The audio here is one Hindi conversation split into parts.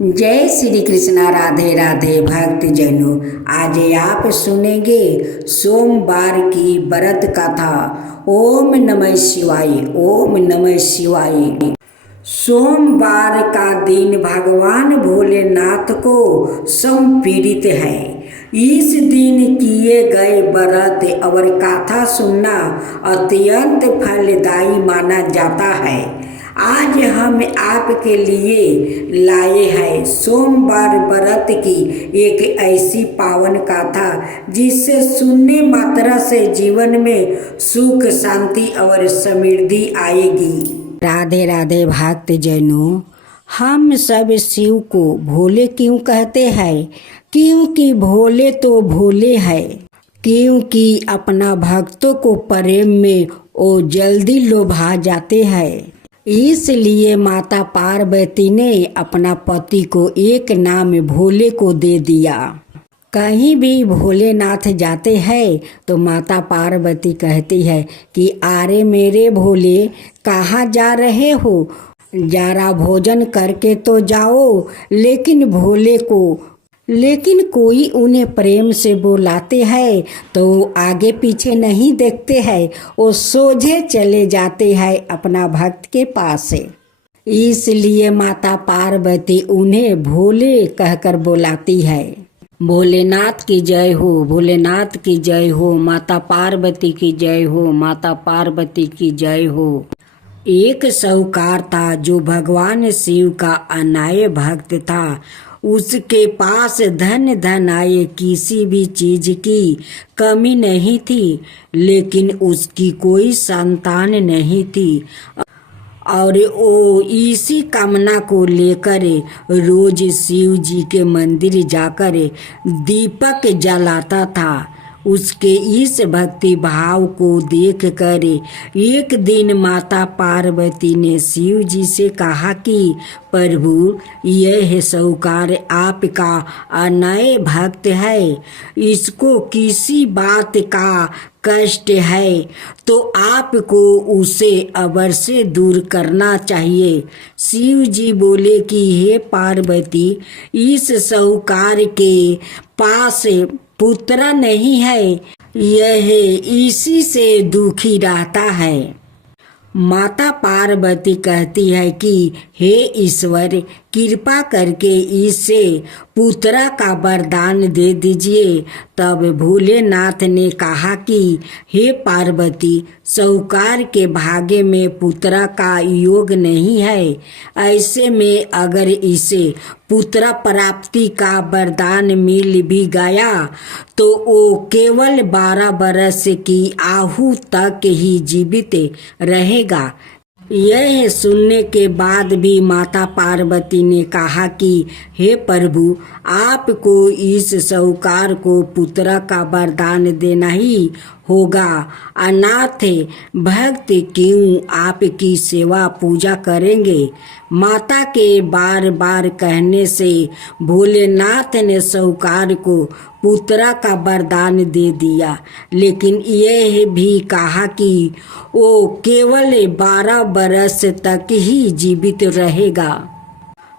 जय श्री कृष्णा। राधे राधे भक्त जनों, आज आप सुनेंगे सोमवार की व्रत कथा। ओम नमः शिवाय, ओम नमः शिवाय। सोमवार का दिन भगवान भोलेनाथ को समर्पित है। इस दिन किए गए व्रत और कथा सुनना अत्यंत फलदायी माना जाता है। आज हम आपके लिए लाए हैं सोमवार व्रत की एक ऐसी पावन कथा जिससे सुनने मात्रा से जीवन में सुख, शांति और समृद्धि आएगी। राधे राधे भक्त जनों, हम सब शिव को भोले क्यों कहते हैं? क्योंकि भोले तो भोले है, क्योंकि अपना भक्तों को प्रेम में वो जल्दी लोभा जाते हैं। इसलिए माता पार्वती ने अपना पति को एक नाम भोले को दे दिया। कहीं भी भोलेनाथ जाते हैं तो माता पार्वती कहती है कि अरे मेरे भोले, कहाँ जा रहे हो? जरा भोजन करके तो जाओ। लेकिन कोई उन्हें प्रेम से बुलाते हैं तो आगे पीछे नहीं देखते हैं, वो सोझे चले जाते हैं अपना भक्त के पास से। इसलिए माता पार्वती उन्हें भोले कहकर बुलाती है। भोलेनाथ की जय हो, भोलेनाथ की जय हो, माता पार्वती की जय हो, माता पार्वती की जय हो। एक साहूकार था जो भगवान शिव का अनाय भक्त था। उसके पास धन आए, किसी भी चीज की कमी नहीं थी, लेकिन उसकी कोई संतान नहीं थी और वो इसी कामना को लेकर रोज शिव जी के मंदिर जाकर दीपक जलाता था। उसके इस भक्ति भाव को देखकर एक दिन माता पार्वती ने शिव जी से कहा कि प्रभु, यह साहूकार आपका अनय भक्त है, इसको किसी बात का कष्ट है तो आपको उसे अवश्य दूर करना चाहिए। शिव जी बोले कि हे पार्वती, इस साहूकार के पास पुत्र नहीं है, यह इसी से दुखी रहता है। माता पार्वती कहती है कि हे ईश्वर, कृपा करके इसे पुत्र का वरदान दे दीजिए। तब भोलेनाथ ने कहा कि हे पार्वती, साहूकार के भाग्य में पुत्र का योग नहीं है। ऐसे में अगर इसे पुत्र प्राप्ति का वरदान मिल भी गया तो वो केवल 12 वर्ष की आयु तक ही जीवित रहेगा। यह सुनने के बाद भी माता पार्वती ने कहा कि हे प्रभु, आपको इस साहूकार को पुत्र का वरदान देना ही होगा। अनाथ भक्त क्यों आपकी सेवा पूजा करेंगे? माता के बार बार कहने से भोलेनाथ ने साहूकार को पुत्र का वरदान दे दिया, लेकिन यह भी कहा कि वो केवल 12 वर्ष तक ही जीवित रहेगा।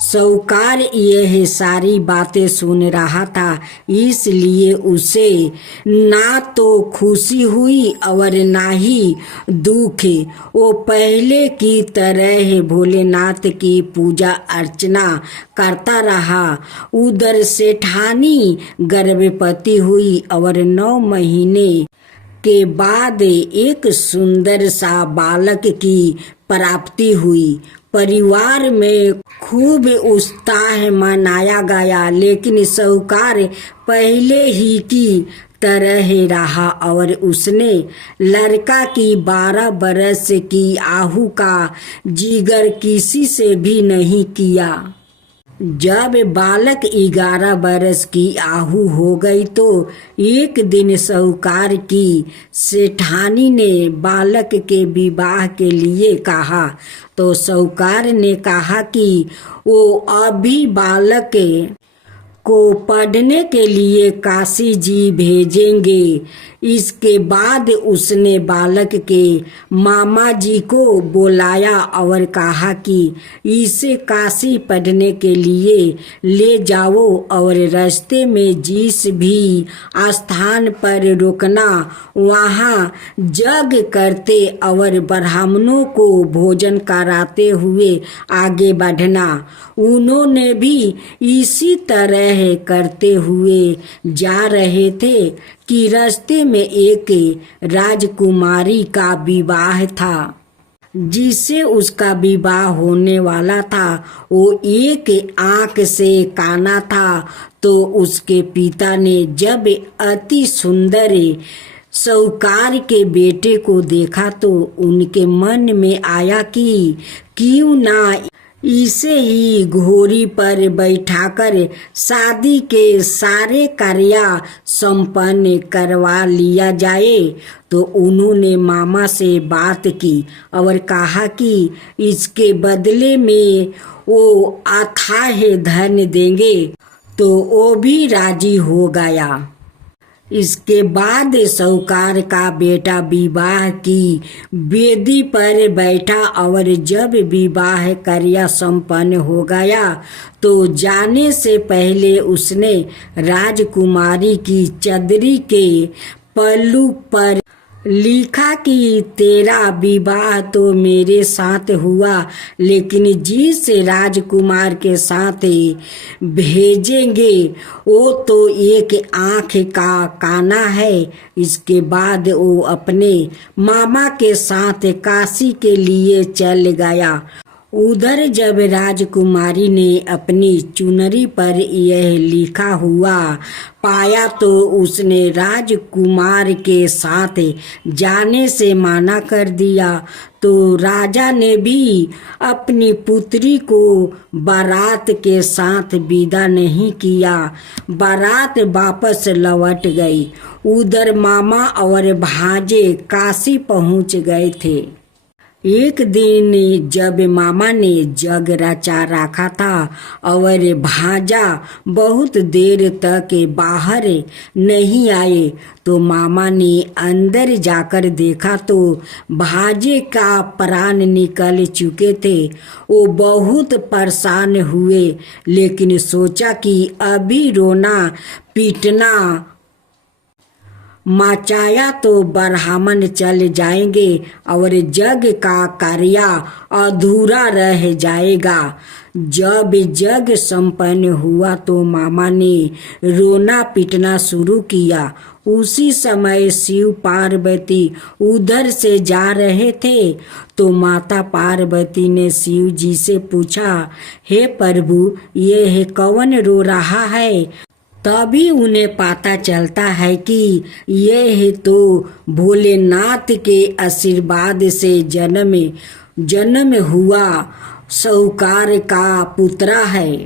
साहूकार यह सारी बातें सुन रहा था, इसलिए उसे ना तो खुशी हुई और ना ही दुख। वो पहले की तरह भोलेनाथ की पूजा अर्चना करता रहा। उधर सेठानी गर्भवती हुई और 9 महीने के बाद एक सुंदर सा बालक की प्राप्ति हुई। परिवार में खूब उत्साह मनाया गया, लेकिन साहूकार पहले ही की तरह रहा और उसने लड़का की 12 वर्ष की आयु का जिक्र किसी से भी नहीं किया। जब बालक 11 वर्ष की आयु हो गई तो एक दिन साहूकार की सेठानी ने बालक के विवाह के लिए कहा। तो साहूकार ने कहा कि वो अभी बालक को पढ़ने के लिए काशी जी भेजेंगे। इसके बाद उसने बालक के मामा जी को बुलाया और कहा कि इसे काशी पढ़ने के लिए ले जाओ और रास्ते में जिस भी स्थान पर रुकना वहाँ यज्ञ करते और ब्राह्मणों को भोजन कराते हुए आगे बढ़ना। उन्होंने भी इसी तरह करते हुए जा रहे थे कि रास्ते में एक राजकुमारी का विवाह था। जिससे उसका विवाह होने वाला था वो एक आंख से काना था। तो उसके पिता ने जब अति सुंदर साहूकार के बेटे को देखा तो उनके मन में आया कि क्यों ना इसे ही घोड़ी पर बैठाकर शादी के सारे कार्य संपन्न करवा लिया जाए। तो उन्होंने मामा से बात की और कहा कि इसके बदले में वो अथाह धन देंगे। तो वो भी राजी हो गया। इसके बाद साहूकार का बेटा विवाह की वेदी पर बैठा और जब विवाह कार्य संपन्न हो गया तो जाने से पहले उसने राजकुमारी की चदरी के पल्लू पर लिखा कि तेरा विवाह तो मेरे साथ हुआ, लेकिन जिस राजकुमार के साथ भेजेंगे वो तो एक आंख का काना है। इसके बाद वो अपने मामा के साथ काशी के लिए चल गया। उधर जब राजकुमारी ने अपनी चुनरी पर यह लिखा हुआ पाया तो उसने राजकुमार के साथ जाने से मना कर दिया। तो राजा ने भी अपनी पुत्री को बारात के साथ विदा नहीं किया। बारात वापस लौट गई। उधर मामा और भांजे काशी पहुंच गए थे। एक दिन जब मामा ने जग रचा रखा था और भांजा बहुत देर तक बाहर नहीं आए तो मामा ने अंदर जाकर देखा तो भांजे का प्राण निकल चुके थे। वो बहुत परेशान हुए, लेकिन सोचा कि अभी रोना पीटना मचाया तो ब्राह्मण चल जाएंगे और यज्ञ का कार्य अधूरा रह जाएगा। जब यज्ञ संपन्न हुआ तो मामा ने रोना पीटना शुरू किया। उसी समय शिव पार्वती उधर से जा रहे थे तो माता पार्वती ने शिव जी से पूछा, हे प्रभु, ये कौन रो रहा है? तभी उन्हें पता चलता है कि यह तो भोलेनाथ के आशीर्वाद से जन्म हुआ साहूकार का पुत्र है।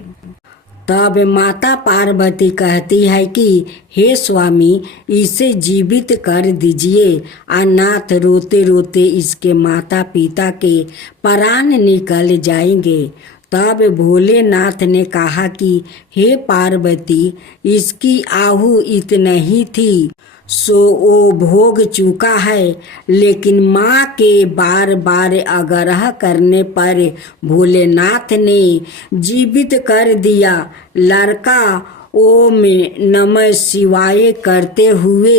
तब माता पार्वती कहती है कि हे स्वामी, इसे जीवित कर दीजिए। अनाथ रोते रोते इसके माता पिता के प्राण निकल जाएंगे। तब भोलेनाथ ने कहा कि हे पार्वती, इसकी आहु इतना ही थी सो वो भोग चुका है, लेकिन माँ के बार बार आग्रह करने पर भोलेनाथ ने जीवित कर दिया। लड़का ओम नमः शिवाय करते हुए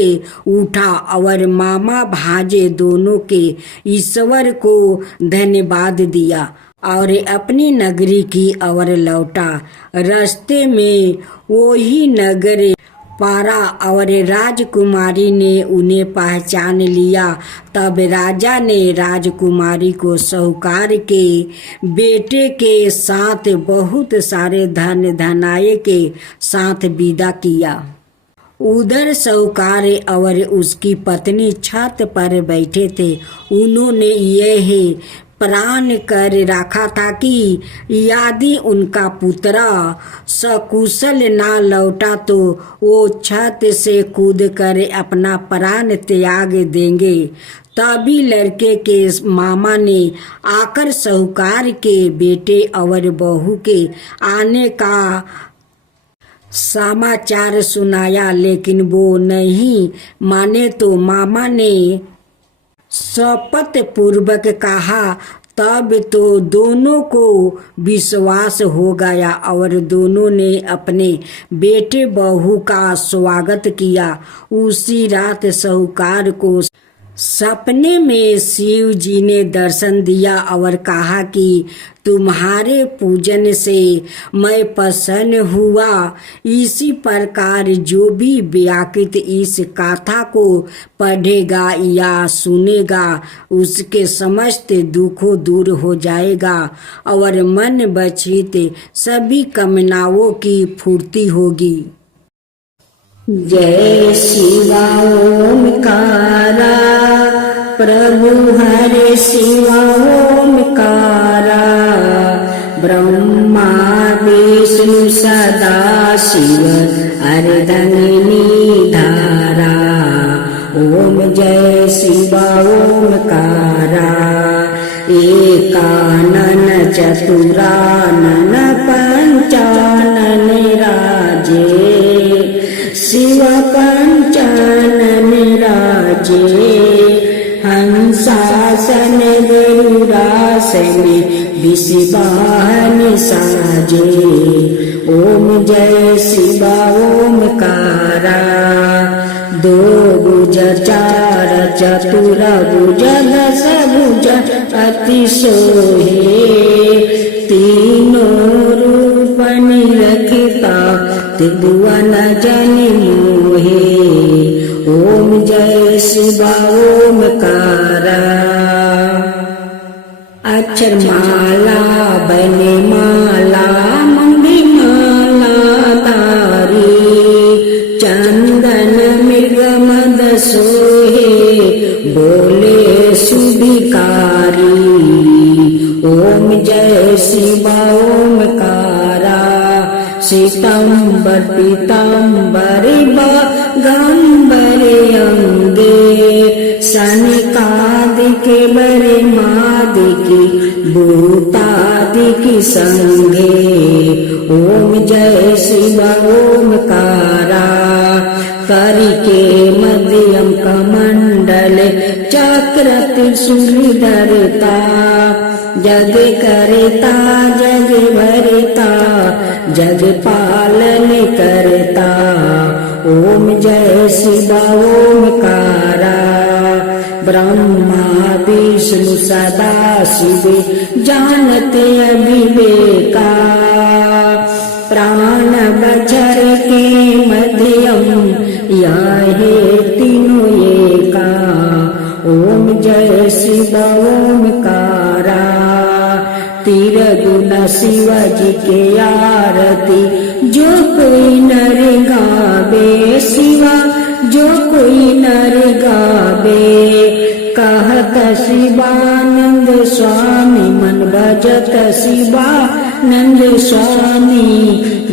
उठा और मामा भांजे दोनों के ईश्वर को धन्यवाद दिया और अपनी नगरी की ओर लौटा। रास्ते में वही नगर पारा और राजकुमारी ने उन्हें पहचान लिया। तब राजा ने राजकुमारी को साहूकार के बेटे के साथ बहुत सारे धन धनाये के साथ विदा किया। उधर साहूकार और उसकी पत्नी छत पर बैठे थे। उन्होंने यह प्रण कर रखा था कि यदि उनका पुत्र सकुशल ना लौटा तो वो छत से कूदकर अपना प्राण त्याग देंगे। तभी लड़के के मामा ने आकर साहूकार के बेटे और बहू के आने का समाचार सुनाया लेकिन वो नहीं माने तो मामा ने शपथ पूर्वक कहा। तब तो दोनों को विश्वास हो गया और दोनों ने अपने बेटे बहू का स्वागत किया। उसी रात साहूकार को सपने में शिव जी ने दर्शन दिया और कहा कि तुम्हारे पूजन से मैं प्रसन्न हुआ। इसी प्रकार जो भी व्याकृत इस गाथा को पढ़ेगा या सुनेगा उसके समस्त दुखों दूर हो जाएगा और मन बचित सभी कामनाओं की पूर्ति होगी। जय शिवा ओमकारा प्रभु हरे शिवा ओमकारा ब्रह्मा विष्णु सदा शिव अर्धंगिनी धारा। ओम जय शिवा ओमकारा एकानन चतुरानन पंचानन राजे शिव पंचानन राजे हंसासन गरुड़ासन विषवाहन साजे। ओम जय शिवा ओमकारा दो भुज चार चतुर भुज दस भुज अति सोहे तीनों रूप निरखता त्रिभुवन जन मोहे। ओम जय शिवा ओमकारा अक्षर माला बने माला मंगी माला तारी चंदन मृग मद सोहे बोले सुधिकारी। ओम जय शिवा ओमकारा श्वेतांबर पीतांबर गंबरे अंगे सनिकादिके बरे मादिकी भूतादिकी संगे। ओम जय शिवा ओमकारा करिके मध्यम कमंडल चक्र त्रिशूल धरता जग करता जग भरता जग पालन करता। ओम जय शिवा ओमकारा ब्रह्मा विष्णु सदा शिव जानते अविवेका प्राण बचर के मध्यम याहे तीनों एका। ओम जय शिवा ओमकारा तीर गुण शिव जी के आरती जो कोई नर गावे शिवा जो कोई नर गावे। कहत शिवानंद स्वामी मन भजत शिवानंद स्वामी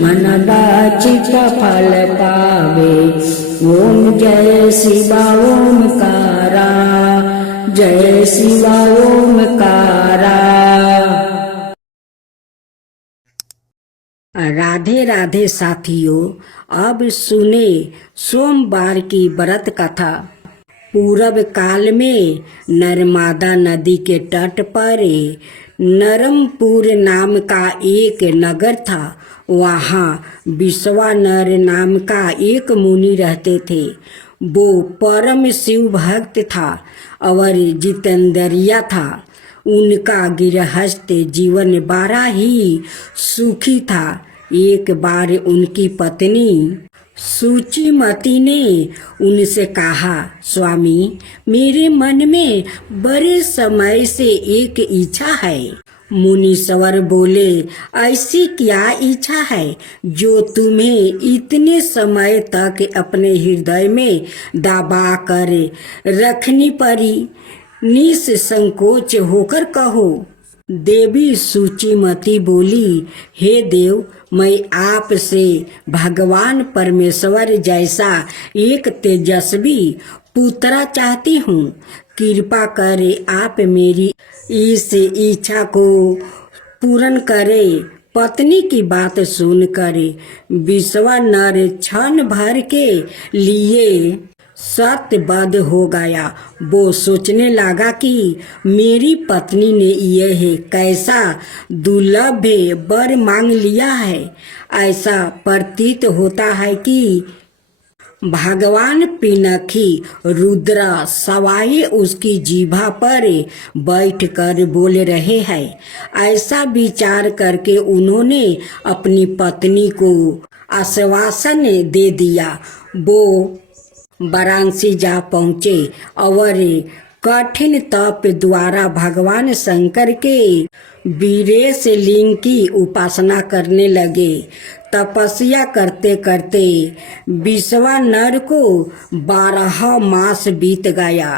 मन बाचित फल पावे। ओम जय शिवा ओमकारा जय शिवा ओमकारा। राधे राधे साथियों, अब सुने सोमवार की व्रत कथा। पूर्व काल में नर्मदा नदी के तट पर नरमपुर नाम का एक नगर था। वहाँ विश्वानर नाम का एक मुनि रहते थे। वो परम शिव भक्त था और जितेंद्रिया था। उनका गृहस्थ जीवन बड़ा ही सुखी था। एक बार उनकी पत्नी सूचिमती ने उनसे कहा, स्वामी, मेरे मन में बड़े समय से एक इच्छा है। मुनीश्वर बोले, ऐसी क्या इच्छा है जो तुम्हें इतने समय तक अपने हृदय में दबा कर रखनी पड़ी? निसंकोच होकर कहो। देवी सूचिमती बोली, हे देव, मैं आपसे भगवान परमेश्वर जैसा एक तेजस्वी पुत्र चाहती हूँ। कृपा करे आप मेरी इस इच्छा को पूर्ण करे। पत्नी की बात सुनकर विश्वानर क्षण भर के लिए सत्यबद्ध हो गया। वो सोचने लगा कि मेरी पत्नी ने यह कैसा दुर्लभ वर मांग लिया है। ऐसा प्रतीत होता है कि भगवान पिनाकी रुद्र सवाई उसकी जीभा पर बैठकर बोल रहे हैं। ऐसा विचार करके उन्होंने अपनी पत्नी को आश्वासन दे दिया। वो वाराणसी जा पहुँचे और कठिन तप द्वारा भगवान शंकर के वीरेश लिंग की उपासना करने लगे। तपस्या करते करते विश्वानर को 12 मास बीत गया।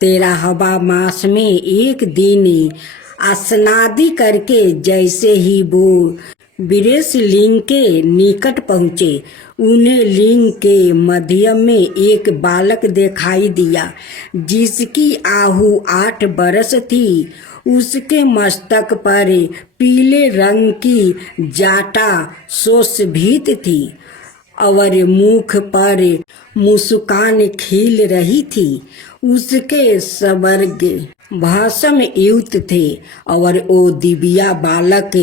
13वां मास में एक दिन स्नादि करके जैसे ही वो वीरेश लिंग के निकट पहुँचे, उन्हें लिंग के मध्य में एक बालक दिखाई दिया जिसकी आयु 8 बरस थी। उसके मस्तक पर पीले रंग की जाटा सुशोभित थी और मुख पर मुस्कान खिल रही थी। उसके स्वर्ग भाषम युक्त थे और वो दिव्या बालक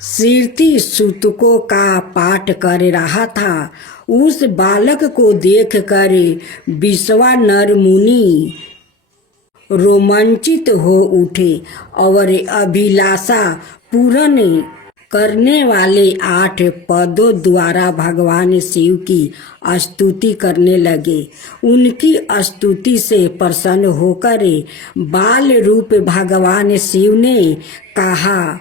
श्रुति सूतकों का पाठ कर रहा था। उस बालक को देखकर विश्वानर मुनि रोमांचित हो उठे और अभिलाषा पूर्ण करने वाले 8 पदों द्वारा भगवान शिव की स्तुति करने लगे। उनकी स्तुति से प्रसन्न होकर बाल रूप भगवान शिव ने कहा,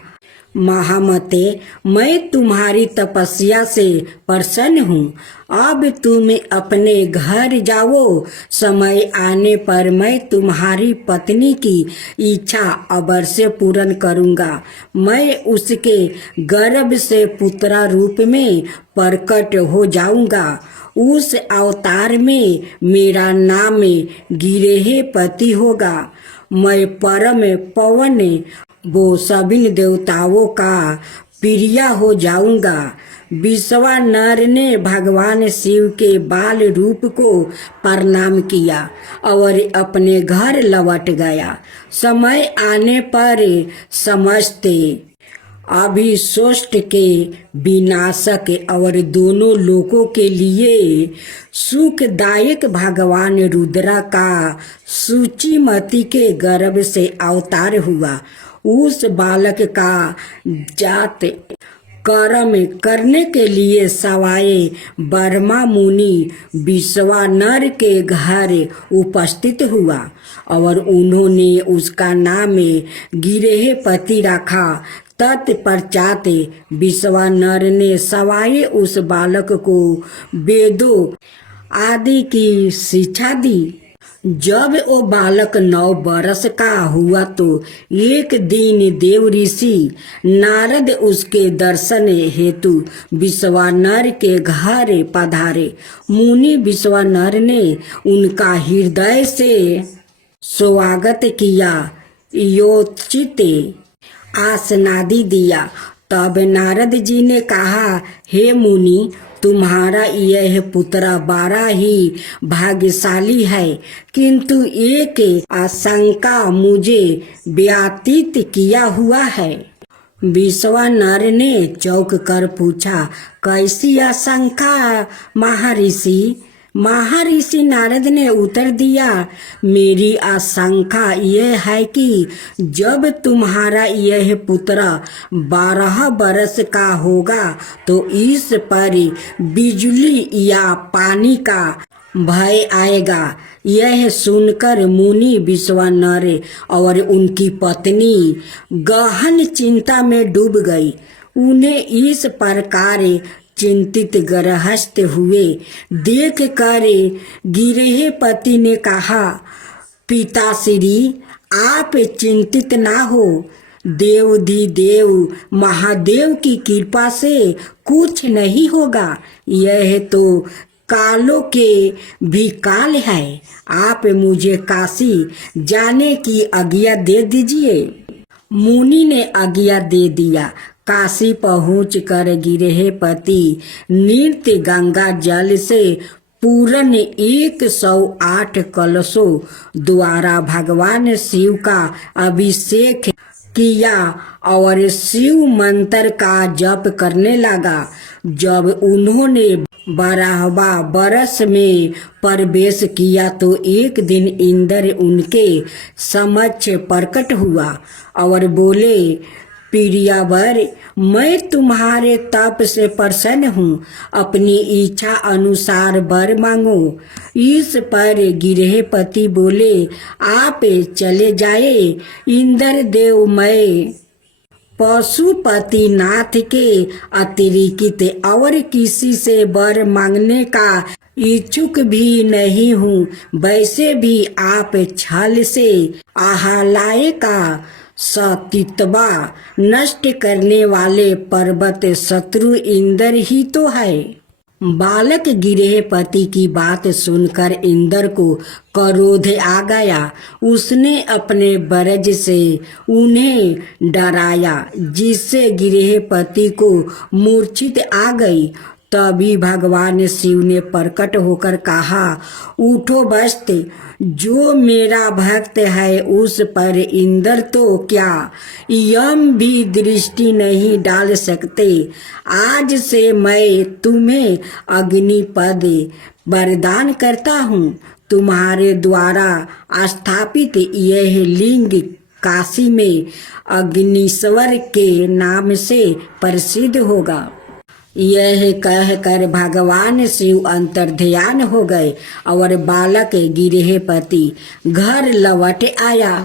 महामते, मैं तुम्हारी तपस्या से प्रसन्न हूँ। अब तुम अपने घर जाओ। समय आने पर मैं तुम्हारी पत्नी की इच्छा अवश्य पूर्ण करूँगा। मैं उसके गर्भ से पुत्र रूप में प्रकट हो जाऊँगा। उस अवतार में मेरा नाम गिरिहपति होगा। मैं परम पवन वो सभी देवताओं का प्रिय हो जाऊंगा। विश्वानर ने भगवान शिव के बाल रूप को प्रणाम किया और अपने घर लौट गया। समय आने पर समस्त अभिष्ट के विनाशक और दोनों लोकों के लिए सुखदायक भगवान रुद्र का सूचिमती के गर्भ से अवतार हुआ। उस बालक का जात कर्म करने के लिए सवाए ब्रह्मा मुनि विश्वानर के घर उपस्थित हुआ और उन्होंने उसका नाम गिरिहपति रखा। तत्पश्चात विश्वानर ने सवाए उस बालक को वेदों आदि की शिक्षा दी। जब वो बालक 9 बरस का हुआ तो एक दिन देव ऋषि नारद उसके दर्शन हेतु विश्वानर के घर पधारे। मुनि विश्वानर ने उनका हृदय से स्वागत किया, योचित आसनादि दिया। तब नारद जी ने कहा, हे मुनि, तुम्हारा यह पुत्र बड़ा ही भाग्यशाली है, किंतु एक आशंका मुझे व्यतीत किया हुआ है। विश्वानर ने चौंक कर पूछा, कैसी आशंका महर्षि? महर्षि नारद ने उत्तर दिया, मेरी आशंका यह है कि जब तुम्हारा यह पुत्र 12 बरस का होगा तो इस पर बिजली या पानी का भय आएगा। यह सुनकर मुनि विश्वानर और उनकी पत्नी गहन चिंता में डूब गई। उन्हें इस प्रकार चिंतित गृहस्थ हुए देख कर गिरिहपति ने कहा, पिताश्री, आप चिंतित ना हो। देवाधिदेव महादेव की कृपा से कुछ नहीं होगा। यह तो कालों के भी काल है। आप मुझे काशी जाने की आज्ञा दे दीजिए। मुनि ने आज्ञा दे दिया। काशी पहुँच कर गिरहपति नृत्य गंगा जल से पूर्ण 108 कलशों द्वारा भगवान शिव का अभिषेक किया और शिव मंत्र का जप करने लगा। जब उन्होंने 12वां बरस में प्रवेश किया तो एक दिन इंद्र उनके समक्ष प्रकट हुआ और बोले, प्रियवर, मैं तुम्हारे तप से प्रसन्न हूँ, अपनी इच्छा अनुसार वर मांगो। इस पर गिरहपति बोले, आप चले जाए इंद्र देव, मैं पशुपतिनाथ के अतिरिक्त और किसी से वर मांगने का इच्छुक भी नहीं हूँ। वैसे भी आप छल से आह्लाय का सतीत्वा नष्ट करने वाले पर्वत शत्रु इंद्र ही तो है। बालक गिरहपति की बात सुनकर इंद्र को क्रोध आ गया। उसने अपने वज्र से उन्हें डराया, जिससे गिरहपति को मूर्छित आ गई। तभी भगवान शिव ने प्रकट होकर कहा, उठो वस्त, जो मेरा भक्त है उस पर इंद्र तो क्या यम भी दृष्टि नहीं डाल सकते। आज से मैं तुम्हें अग्निपद वरदान करता हूँ। तुम्हारे द्वारा स्थापित यह लिंग काशी में अग्निश्वर के नाम से प्रसिद्ध होगा। यह कहकर भगवान शिव अंतर्ध्यान हो गए और बालक गिरहपति घर लौट आया।